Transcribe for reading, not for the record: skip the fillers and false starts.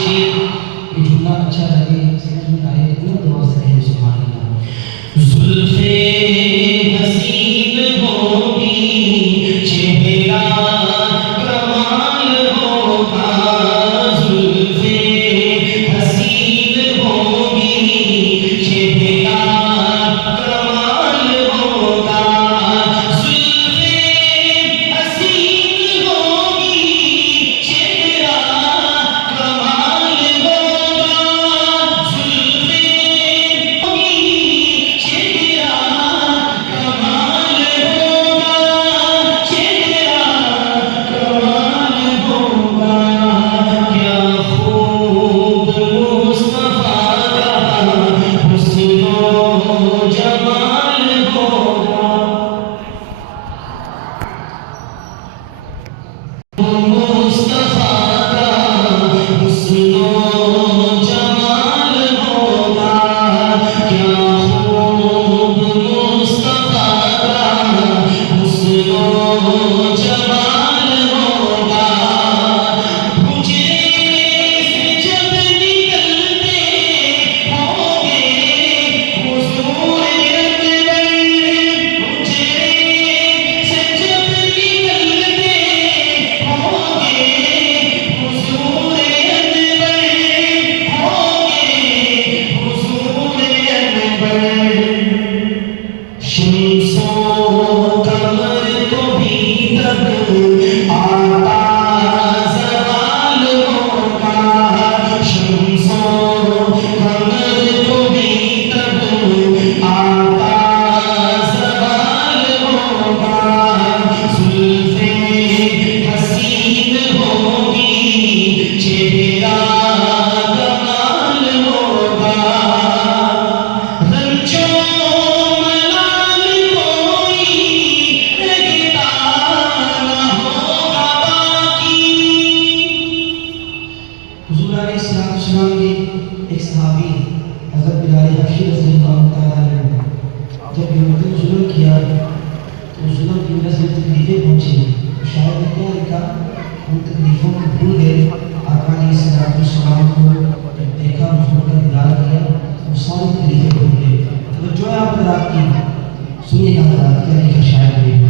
शेर ये जुमला अच्छा लगे, समझ में आए तो दुआ से कहें सुभान अल्लाह। जुल्फे हसीन होगी, चेहरा कमाल होगा। जुल्फे हसीन होगी, चेहरा कमाल होगा। जुल्फे हसीन होगी, चेहरा कमाल होगा। जुल्फे होगी, चेहरा कमाल होगा। चेहरा कमाल होगा। क्या खूब मुस्तफा का हुस्न जमाल होगा। मुस्तफा का हुस्न जमाल होगा। क्या खूब मुस्तफा का हुस्न जमाल होगा। हुजरे से जब निकलते होंगे हुजूर अकबर। हुजरे से जब निकलते होंगे हुजूर अकबर। होंगे हुजूर अकबर। शम्सो कमर को भी तब आता ज़वाल होगा। शम्सो कमर को भी तब आता ज़वाल होगा। जुल्फे हसीन होगी, चेहरा कमाल होगा। रंजो मलाल कोई लगता न होगा बाकी। हुजूर अलैहिस्सलाम के एक सहाबी हज़रत बिलाल हबशी रज़ियल्लाहु तआला अन्हु जब यहूदियों ने जुल्म किया तो जुल्म की वजह से तकलीफें पहुंची। शायद ने क्या लिखा, उन तकलीफों को भूल गए। आका अलैहिस्सलाम को जब देखा, उसको दीदार किया, वो सारी तकलीफें भूल गए। तो जो है आप की सुनिएगा क्या लिखा शायद में।